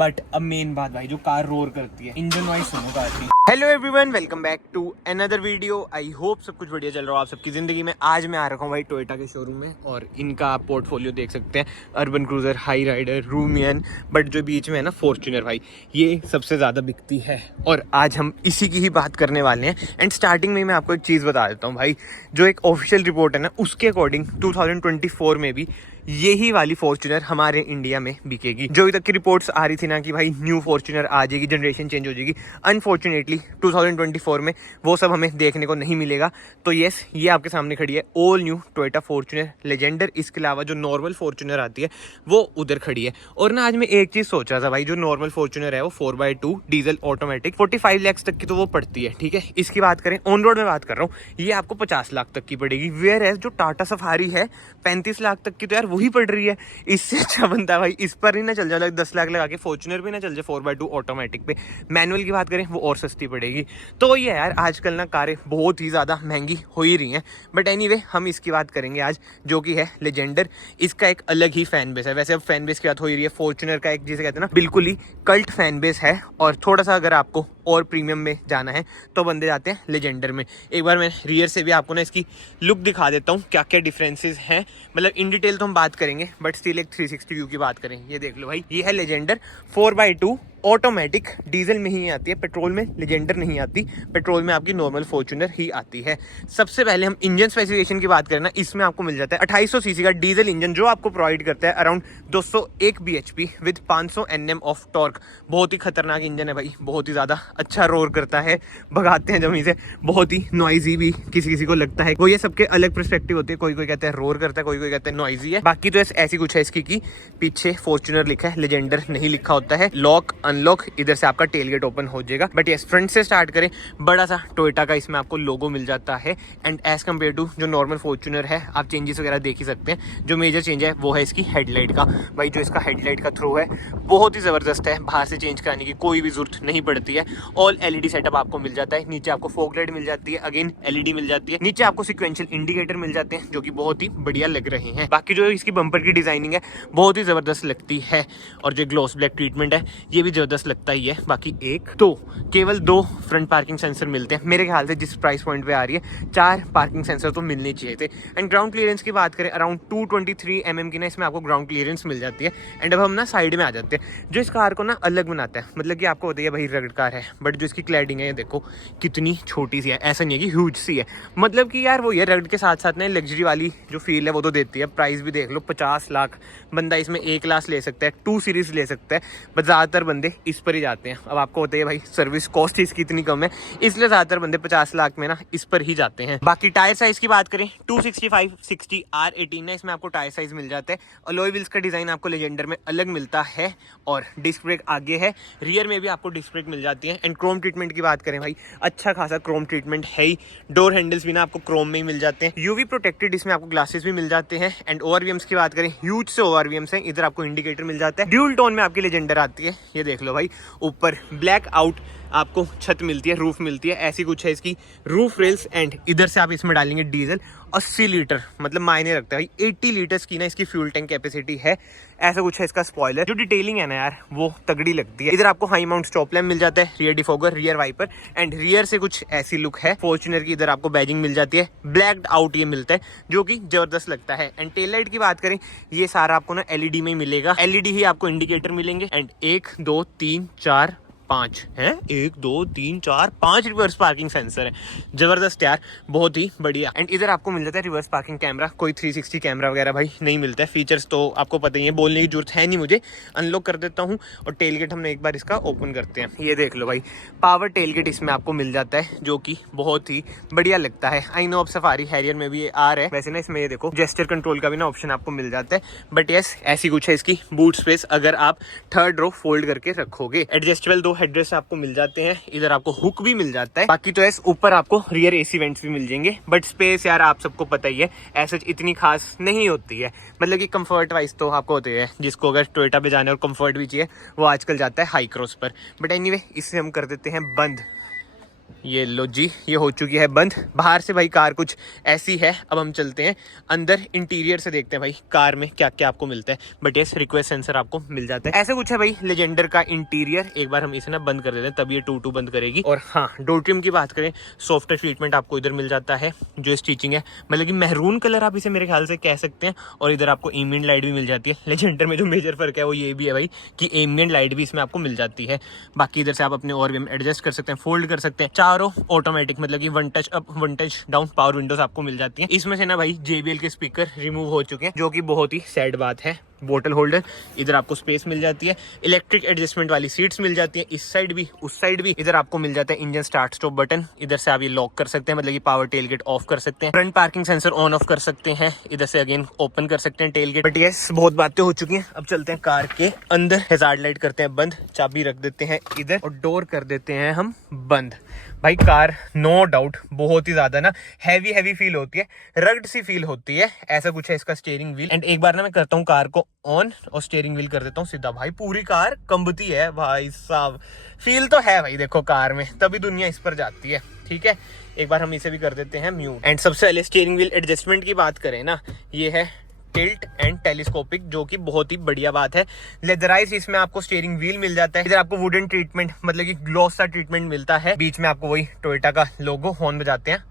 But अब main बात भाई, जो कार रोर करती है, इंजन नॉइस सुनो कार की। Hello everyone, welcome back to another video. I hope सब कुछ बढ़िया चल रहा हो आप सबकी जिंदगी में। आज मैं आ रखा हूँ भाई टोयोटा के शोरूम में और इनका आप पोर्टफोलियो देख सकते हैं। Urban Cruiser, Hyryder, Rumion, but जो बीच में है ना फॉर्च्यूनर भाई, ये सबसे ज़्यादा बिकती है और आज हम इसी की ही बात करने वाले हैं। एंड स्टार्टिंग में मैं आपको एक चीज़ बता देता हूँ भाई, जो एक ऑफिशियल रिपोर्ट है ना, उसके अकॉर्डिंग 2024 में भी यही वाली फॉर्च्यूनर हमारे इंडिया में बिकेगी। जो अभी तक की रिपोर्ट्स आ रही थी ना कि भाई न्यू फॉर्च्यूनर आ जाएगी, जनरेशन चेंज हो जाएगी, अनफॉर्चुनेटली 2024 में वो सब हमें देखने को नहीं मिलेगा। तो यस, ये आपके सामने खड़ी है all new Toyota Fortuner Legender. इसके अलावा जो नॉर्मल फॉर्च्यूनर आती है वो उधर खड़ी है। और ना आज मैं एक चीज़ सोच रहा था भाई, जो नॉर्मल फॉर्च्यूनर है वो 4x2 डीजल ऑटोमेटिक 45 लाख तक की तो वो पड़ती है, ठीक है। इसकी बात करें, ऑन रोड में बात कर रहा हूँ, ये आपको 50 लाख तक की पड़ेगी। वेयर एज जो टाटा सफारी है 35 लाख तक की तो यार वही पड़ रही है। इससे अच्छा बनता है भाई इस पर ही ना चल जाए, 10 लाख लगा के फॉर्च्यूनर भी ना चल जाए 4x2 ऑटोमेटिक पे। मैनुअल की बात करें वो और सस्ती पड़ेगी। तो ये यार आजकल ना कारें बहुत ही ज़्यादा महंगी हो ही रही हैं। बट एनीवे हम इसकी बात करेंगे आज, जो कि है लेजेंडर। इसका एक अलग ही फैन बेस है। वैसे अब फैन बेस की बात हो ही रही है, फॉर्च्यूनर का एक जिसे कहते हैं ना बिल्कुल ही कल्ट फैन बेस है। और थोड़ा सा अगर आपको और प्रीमियम में जाना है तो बंदे जाते हैं लेजेंडर में। एक बार मैं रियर से भी आपको ना इसकी लुक दिखा देता हूँ, क्या क्या डिफरेंसेस हैं। मतलब इन डिटेल तो हम बात करेंगे, बट स्टिल एक 360 व्यू की बात करें। ये देख लो भाई, ये है लेजेंडर 4x2 ऑटोमेटिक। डीजल में ही आती है, पेट्रोल में लेजेंडर नहीं आती। पेट्रोल में आपकी नॉर्मल फॉर्च्यूनर ही आती है। सबसे पहले हम इंजन स्पेसिफिकेशन की बात करें ना, इसमें आपको मिल जाता है 2800 सीसी का डीजल इंजन, जो आपको प्रोवाइड करता है around 201 bhp with 500 Nm of torque. बहुत ही खतरनाक इंजन है भाई, बहुत ही ज्यादा अच्छा रोर करता है, भगाते हैं जमीन से। बहुत ही नॉइजी भी किसी किसी को लगता है, वो ये सबके अलग पर्सपेक्टिव होती है। कोई कोई कहता है रोर करता है, कोई कोई कहता है नॉइजी है। बाकी तो ऐसी कुछ है इसकी कि पीछे फॉर्च्यूनर लिखा है, लेजेंडर नहीं लिखा होता है। लॉक अनलॉक, इधर से आपका टेल गेट ओपन हो जाएगा। बट यस, फ्रंट से स्टार्ट करें, बड़ा सा टोयोटा का इसमें आपको लोगो मिल जाता है। एंड एज कम्पेयर टू जो नॉर्मल फॉर्च्यूनर है, आप चेंजेस वगैरह देख ही सकते हैं। जो मेजर चेंज है वो है इसकी हेडलाइट का। भाई जो इसका हेडलाइट का थ्रो है बहुत ही ज़बरदस्त है, बाहर से चेंज कराने की कोई भी जरूरत नहीं पड़ती है। ऑल एलईडी सेटअप आपको मिल जाता है। नीचे आपको फॉग लाइट मिल जाती है, अगेन एलईडी मिल जाती है। नीचे आपको सिक्वेंशियल इंडिकेटर मिल जाते हैं, जो कि बहुत ही बढ़िया लग रहे हैं। बाकी जो इसकी बम्पर की डिजाइनिंग है बहुत ही ज़बरदस्त लगती है। और जो ग्लॉस ब्लैक ट्रीटमेंट है ये भी ज़बरदस्त लगता ही है। बाकी एक तो केवल 2 फ्रंट पार्किंग सेंसर मिलते हैं मेरे ख्याल से। जिस प्राइस पॉइंट पे आ रही है 4 पार्किंग सेंसर तो मिलने चाहिए थे। एंड ग्राउंड क्लियरेंस की बात करें, अराउंड 223 mm की ना इसमें आपको ग्राउंड क्लियरेंस मिल जाती है। एंड अब हम ना साइड में आ जाते हैं, जो इस कार को ना अलग बनाता है। मतलब कि आपको बताइए भाई रगड़ कार है, बट जो इसकी क्लैडिंग है ये देखो कितनी छोटी सी है। ऐसा नहीं है कि ह्यूज सी है, मतलब कि यार वो ये रगड़ के साथ साथ ना लग्जरी वाली जो फील है वो तो देती है। प्राइस भी देख लो 50 लाख। बंदा इसमें A क्लास ले सकता है, 2 सीरीज ले सकता है, बट ज़्यादातर बंदे इस पर ही जाते हैं। अब आपको बताइए भाई सर्विस कॉस्ट इसकी इतनी कम है, इसलिए ज़्यादातर बंदे 50 लाख में ना इस पर ही जाते हैं। बाकी टायर साइज की बात करें, 265/60 R18 है, इसमें आपको टायर साइज मिल जाता है। अलॉय व्हील्स का डिजाइन आपको लेजेंडर में अलग मिलता है। और डिस्क ब्रेक आगे है, रियर में भी आपको डिस्क ब्रेक मिल जाती है। एंड क्रोम ट्रीटमेंट की बात करें भाई, अच्छा खासा क्रोम ट्रीटमेंट है ही। डोर हैंडल्स भी ना आपको क्रोम में ही मिल जाते हैं। यूवी प्रोटेक्टेड इसमें आपको ग्लासेस भी मिल जाते हैं। एंड ओआरवीएम्स की बात करें, ह्यूज से ओआरवीएम्स हैं। इधर आपको इंडिकेटर मिल जाता है। ड्यूल टोन में आपकी लेजेंडर आती है, ये देख लो भाई। ऊपर ब्लैक आउट आपको छत मिलती है, रूफ मिलती है, ऐसी कुछ है इसकी रूफ रेल्स। एंड इधर से आप इसमें डालेंगे डीजल 80 लीटर, मतलब मायने रखता है भाई। 80 लीटर्स की ना इसकी फ्यूल टैंक कैपेसिटी है। ऐसा कुछ है इसका स्पॉइलर। जो डिटेलिंग है ना यार वो तगड़ी लगती है। इधर आपको हाई माउंट स्टॉप लैम्प मिल जाता है, rear defogger, rear wiper. And rear से कुछ ऐसी लुक है फॉर्च्यूनर की। इधर आपको बैजिंग मिल जाती है, ब्लैक्ड आउट ये मिलता है, जो कि जबरदस्त लगता है। एंड टेल लाइट की बात करें, ये सारा आपको ना एलईडी में ही मिलेगा। एलईडी ही आपको इंडिकेटर मिलेंगे। एंड 1 2 3 4 5 है, 1 2 3 4 5 रिवर्स पार्किंग सेंसर है। जबरदस्त यार, बहुत ही बढ़िया। एंड इधर आपको मिल जाता है रिवर्स पार्किंग कैमरा। कोई 360 कैमरा वगैरह भाई नहीं मिलता है। फीचर्स तो आपको पता ही है, बोलने की जरूरत है नहीं मुझे। अनलॉक कर देता हूँ और टेल गेट हमने एक बार इसका ओपन करते हैं। ये देख लो भाई, पावर टेल गेट इसमें आपको मिल जाता है, जो कि बहुत ही बढ़िया लगता है। आई नो अब सफारी हैरियर में भी ये आ रहा है। वैसे ना इसमें ये देखो जेस्चर कंट्रोल का भी ना ऑप्शन आपको मिल जाता है। बट यस, ऐसी कुछ है इसकी बूट स्पेस, अगर आप 3rd रो फोल्ड करके रखोगे। एडजस्टेबल 2 हेडरेस्ट आपको मिल जाते हैं। इधर आपको हुक भी मिल जाता है। बाकी तो ऐसे ऊपर आपको रियर एसी वेंट्स भी मिल जाएंगे। बट स्पेस यार आप सबको पता ही है, ऐसे इतनी खास नहीं होती है। मतलब कि कंफर्ट वाइज तो आपको होते हैं, जिसको अगर टोयोटा पे जाना है और कंफर्ट भी चाहिए वो आजकल जाता है हाई क्रॉस पर। बट एनीवे, इससे हम कर देते हैं बंद। ये लो जी, ये हो चुकी है बंद। बाहर से भाई कार कुछ ऐसी है। अब हम चलते हैं अंदर, इंटीरियर से देखते हैं भाई कार में क्या क्या आपको मिलता है। बट ये रिक्वेस्ट सेंसर आपको मिल जाता है। ऐसे कुछ है भाई लेजेंडर का इंटीरियर। एक बार हम इसे ना बंद कर देते हैं, तब ये टू बंद करेगी। और हाँ, डोर ट्रिम की बात करें, सॉफ्ट ट्रीटमेंट आपको इधर मिल जाता है। जो स्टिचिंग है मतलब कि मैरून कलर आप इसे मेरे ख्याल से कह सकते हैं। और इधर आपको एम्बिएंट लाइट भी मिल जाती है। लेजेंडर में जो मेजर फर्क है वो ये भी है भाई कि एम्बिएंट लाइट भी इसमें आपको मिल जाती है। बाकी इधर से आप अपने और भी एडजस्ट कर सकते हैं, फोल्ड कर सकते हैं। चारों ऑटोमेटिक मतलब कि 1 touch up 1 touch down power Windows आपको मिल जाती है। इसमें से ना भाई JBL के स्पीकर रिमूव हो चुके हैं, जो कि बहुत ही सैड बात है। बोतल होल्डर, इधर आपको स्पेस मिल जाती है। इलेक्ट्रिक एडजस्टमेंट वाली सीट्स मिल जाती है, इस साइड भी उस साइड भी। इधर आपको मिल जाता है इंजन स्टार्ट स्टॉप बटन। इधर से आप ये लॉक कर सकते हैं, मतलब कि पावर टेल गेट ऑफ कर सकते हैं। Front parking sensor on off कर सकते हैं। इधर से अगेन ओपन कर सकते हैं टेल गेट। बट यस, बहुत बातें हो चुकी हैं। अब चलते हैं कार के अंदर। हैजार्ड लाइट करते हैं बंद, चाबी रख देते हैं इधर और डोर कर देते हैं हम बंद। भाई कार नो डाउट बहुत ही ज्यादा ना हैवी फील होती है, रग्ड सी फील होती है। ऐसा कुछ है इसका स्टीयरिंग व्हील। एंड एक बार ना मैं करता हूँ कार को ऑन और स्टीयरिंग व्हील कर देता हूँ सीधा। भाई पूरी कार कंबती है भाई साहब। फील तो है भाई देखो कार में, तभी दुनिया इस पर जाती है। ठीक है, एक बार हम इसे भी कर देते हैं म्यूट। एंड सबसे पहले स्टीयरिंग व्हील एडजस्टमेंट की बात करें ना, ये है टिल्ट एंड टेलीस्कोपिक, जो कि बहुत ही बढ़िया बात है। लेदराइज इसमें आपको स्टीयरिंग व्हील मिल जाता है। इधर आपको वुडन ट्रीटमेंट मतलब कि ग्लॉस सा ट्रीटमेंट मिलता है। बीच में आपको वही टोयोटा का लोगो, हॉर्न बजाते हैं,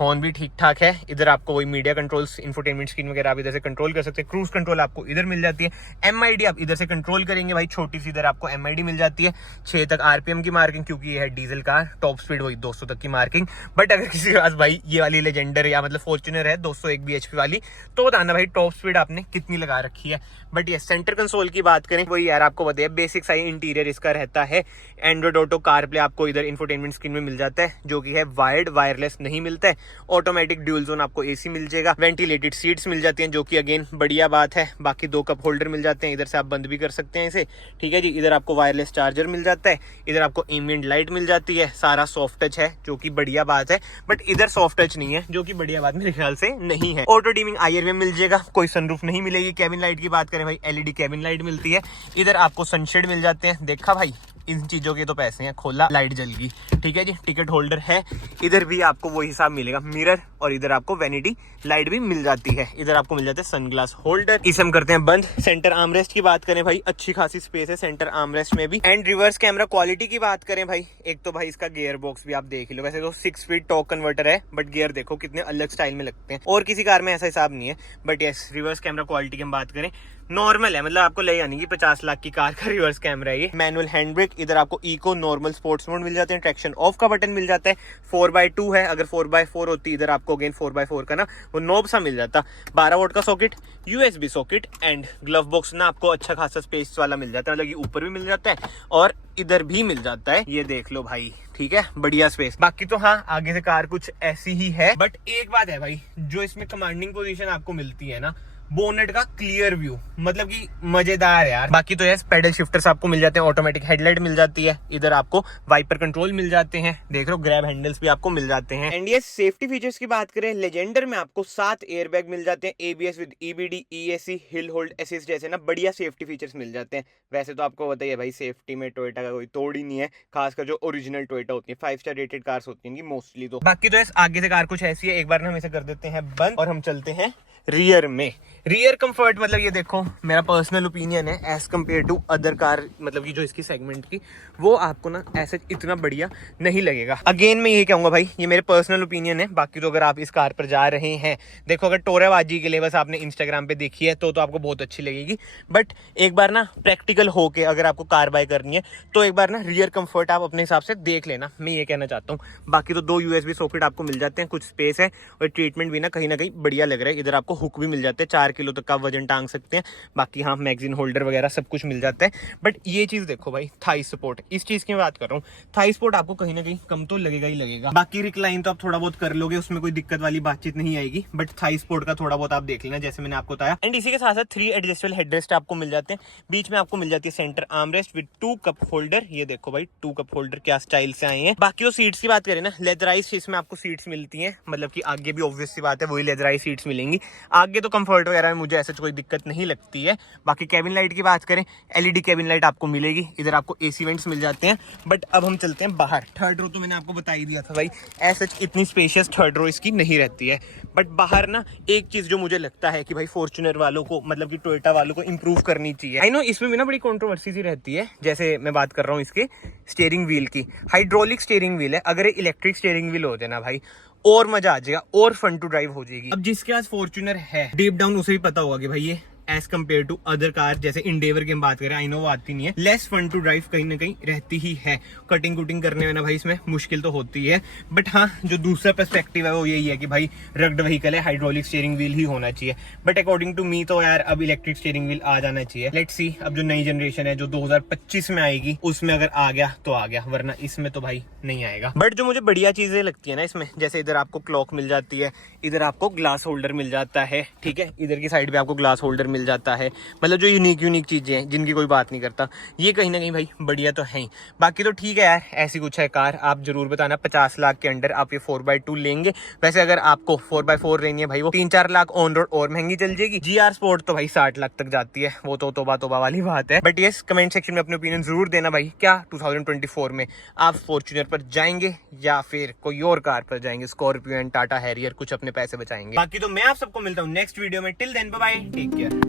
हॉर्न भी ठीक ठाक है। इधर आपको वही मीडिया कंट्रोल्स, इंफोटेनमेंट स्क्रीन वगैरह आप इधर से कंट्रोल कर सकते हैं। क्रूज कंट्रोल आपको इधर मिल जाती है। MID आप इधर से कंट्रोल करेंगे भाई, छोटी सी इधर आपको MID मिल जाती है। 6 तक RPM की मार्किंग, क्योंकि ये है डीजल कार। टॉप स्पीड वही 200 तक की मार्किंग। बट अगर किसी के पास भाई ये वाली लेजेंडर या मतलब फॉर्च्यूनर है 201 bhp वाली, तो बताना भाई टॉप स्पीड आपने कितनी लगा रखी है। बट ये सेंटर कंसोल की बात करें, वही यार आपको बताइए बेसिक सा इंटीरियर इसका रहता है। एंड्रॉइड ऑटो कारप्ले आपको इधर इंफोटेनमेंट स्क्रीन में मिल जाता है, जो कि है वायर्ड, वायरलेस नहीं मिलता है। ऑटोमेटिक ड्यूल जोन आपको AC मिल जाएगा। वेंटिलेटेड सीट्स मिल जाती हैं, जो कि अगेन बढ़िया बात है। बाकी 2 कप होल्डर मिल जाते हैं, इधर से आप बंद भी कर सकते हैं इसे। ठीक है जी, इधर आपको वायरलेस चार्जर मिल जाता है। इधर आपको एम्बिएंट लाइट मिल जाती है। सारा सॉफ्ट टच है, जो कि बढ़िया बात है। बट इधर सॉफ्ट टच नहीं है, जो कि बढ़िया बात मेरे ख्याल से नहीं है। ऑटो डिमिंग IR में मिल जाएगा, कोई सनरूफ नहीं मिलेगी। कैबिन लाइट की बात करें भाई, LED कैबिन लाइट मिलती है। इधर आपको सनशेड मिल जाते हैं। देखा भाई, इन चीजों के तो पैसे हैं, खोला लाइट जल गई। ठीक है जी, टिकट होल्डर है। इधर भी आपको वो हिसाब मिलेगा, मिरर। और इधर आपको वैनिटी लाइट भी मिल जाती है। इधर आपको मिल जाते हैं सनग्लास होल्डर। इसे हम करते हैं बंद। सेंटर आर्मरेस्ट की बात करें भाई, अच्छी खासी स्पेस है सेंटर आर्मरेस्ट में भी। एंड रिवर्स कैमरा क्वालिटी की बात करें भाई, एक तो भाई इसका गियर बॉक्स भी आप देख लो। वैसे तो 6 स्पीड टॉर्क कन्वर्टर है, बट गियर देखो कितने अलग स्टाइल में लगते हैं। और किसी कार में ऐसा हिसाब नहीं है। But yes, reverse camera quality की हम बात करें, नॉर्मल है। मतलब आपको ले आने की 50 लाख की कार का रिवर्स कैमरा है ये। मैनुअल हैंड ब्रेक, इधर आपको इको, नॉर्मल, स्पोर्ट्स मोड मिल जाते हैं। ट्रैक्शन ऑफ का बटन मिल जाता है। 4x2 है, अगर 4x4 होती इधर आपको अगेन 4x4 का ना वो नॉब सा मिल जाता। 12 वोल्ट का socket, USB socket. And glove box ना आपको अच्छा खासा स्पेस वाला मिल जाता है, मतलब ऊपर भी मिल जाता है और इधर भी मिल जाता है। ये देख लो भाई, ठीक है, बढ़िया स्पेस। बाकी तो हाँ, आगे से कार कुछ ऐसी ही है। बट एक बात है भाई, जो इसमें कमांडिंग पोजीशन आपको मिलती है ना, बोनेट का क्लियर व्यू, मतलब कि मजेदार यार। बाकी तो यस, पेडल शिफ्टर्स आपको मिल जाते हैं। ऑटोमेटिक हेडलाइट मिल जाती है। इधर आपको वाइपर कंट्रोल मिल जाते हैं। देख लो, ग्रैब हैंडल्स भी आपको मिल जाते हैं। एंड ये सेफ्टी फीचर्स की बात करें, लेजेंडर में आपको 7 एयरबैग मिल जाते हैं। ABS with EBD, EAC, hill hold assist जैसे ना बढ़िया सेफ्टी फीचर्स मिल जाते हैं। वैसे तो आपको बताइए भाई, सेफ्टी में टोयोटा का कोई तोड़ ही नहीं है, खासकर जो ओरिजिनल टोयोटा होती है, 5 स्टार रेटेड कार्स होती हैं मोस्टली। तो बाकी तो यस, आगे से कार कुछ ऐसी है। एक बार हम इसे कर देते हैं बंद और हम चलते हैं रियर में। रियर कंफर्ट मतलब ये देखो, मेरा पर्सनल ओपिनियन है, as compared to other car, मतलब कि जो इसकी सेगमेंट की, वो आपको ना ऐसे इतना बढ़िया नहीं लगेगा। अगेन मैं ये कहूंगा भाई, ये मेरे पर्सनल ओपिनियन है। बाकी तो अगर आप इस कार पर जा रहे हैं, देखो अगर टोरेबाजी के लिए बस आपने इंस्टाग्राम पे देखी है तो आपको बहुत अच्छी लगेगी। बट एक बार ना प्रैक्टिकल होके अगर आपको कार बाय करनी है, तो एक बार ना रियर कंफर्ट आप अपने हिसाब से देख लेना, मैं ये कहना चाहता हूँ। बाकी तो 2 USB सॉकेट आपको मिल जाते हैं, कुछ स्पेस है और ट्रीटमेंट भी ना कहीं बढ़िया लग रहा है। इधर आपको हुक भी मिल जाते हैं, 4 किलो तक का वजन टांग सकते हैं। बाकी हाँ, मैगजीन होल्डर वगैरह सब कुछ मिल जाता है। बट ये चीज देखो भाई, थाई सपोर्ट, इस चीज की मैं बात कर रहा हूँ। थाई सपोर्ट आपको कहीं ना कहीं कम तो लगेगा ही लगेगा। बाकी रिक्लाइन तो आप थोड़ा बहुत कर लोगे, उसमें कोई दिक्कत वाली बातचीत नहीं आएगी। बट थाई सपोर्ट का थोड़ा बहुत आप देख लेना, जैसे मैंने आपको बताया। एंड इसी के साथ साथ 3 एडजस्टेबल हेडरेस्ट आपको मिल जाते हैं। बीच में आपको मिल जाती है centre armrest with 2 cup holder. ये देखो भाई, 2 कप होल्डर क्या स्टाइल से आए हैं। बाकी तो सीट्स की बात करें ना, लेदराइज इसमें आपको सीट्स मिलती हैं, मतलब कि आगे भी ऑब्वियस सी बात है वही लेदराइज सीट्स मिलेंगी। आगे तो कंफर्ट वगैरह वगैरह में मुझे ऐसा कोई दिक्कत नहीं लगती है। बाकी कैबिन लाइट की बात करें, एलईडी कैबिन लाइट आपको मिलेगी, इधर आपको एसी वेंट्स मिल जाते हैं। बट अब हम चलते हैं बाहर। थर्ड रो तो मैंने आपको बता ही दिया था भाई, ऐसा इतनी स्पेशियस थर्ड रो इसकी नहीं रहती है। बट बाहर ना एक चीज जो मुझे लगता है कि भाई फॉर्च्यूनर वालों को, मतलब कि टोयोटा वालों को इंप्रूव करनी चाहिए। आई नो इसमें भी ना बड़ी कंट्रोवर्सी सी रहती है। जैसे मैं बात कर रहा हूँ इसके स्टीयरिंग व्हील की, हाइड्रोलिक स्टीयरिंग व्हील है, अगर इलेक्ट्रिक स्टीयरिंग व्हील होते ना भाई और मजा आ जाएगा और फन टू ड्राइव हो जाएगी। अब जिसके पास फॉर्च्यूनर है डीप डाउन उसे भी पता होगा कि भाई ये as compared to other car, जैसे इंडेवर की हम बात करें, आई नो वो आती नहीं है, लेस फन टू ड्राइव कहीं ना कहीं रहती ही है। कटिंग कुटिंग करने में ना भाई इसमें मुश्किल तो होती है। बट हाँ, जो दूसरा पर्सपेक्टिव है वो यही है कि भाई रग्ड व्हीकल है, हाइड्रोलिक स्टीयरिंग व्हील ही होना चाहिए। बट अकॉर्डिंग टू मी तो यार अब इलेक्ट्रिक स्टीयरिंग व्हील आ जाना चाहिए। लेट्स सी, अब जो नई जनरेशन है जो 2025 में आएगी उसमें अगर आ गया तो आ गया, वरना इसमें तो भाई नहीं आएगा। बट जो मुझे बढ़िया चीजें लगती है ना इसमें, जैसे इधर आपको क्लॉक मिल जाती है, इधर आपको ग्लास होल्डर मिल जाता है, ठीक है, इधर की साइड पे आपको ग्लास होल्डर मिल जाता है। मतलब जो यूनिक चीजें हैं जिनकी कोई बात नहीं करता, ये कहीं ना कहीं भाई बढ़िया तो है ही। बाकी तो ठीक है यार, ऐसी कुछ है कार। आप जरूर बताना 50 लाख के अंडर आप ये 4x2 लेंगे। वैसे अगर आपको 4x4 लेनी है भाई, वो 3-4 लाख ऑन रोड और महंगी चल जाएगी। GR स्पोर्ट तो भाई 60 लाख तक जाती है, वो तो तोबा वाली बात है। बट यस, कमेंट सेक्शन में अपने ओपिनियन जरूर देना भाई, क्या 2024 में आप फॉर्च्यूनर पर जाएंगे या फिर कोई और कार पर जाएंगे, स्कॉर्पियो एंड टाटा हैरियर, कुछ अपने पैसे बचाएंगे। बाकी तो मैं आप सबको मिलता हूँ नेक्स्ट वीडियो में। Till then bye bye, take care.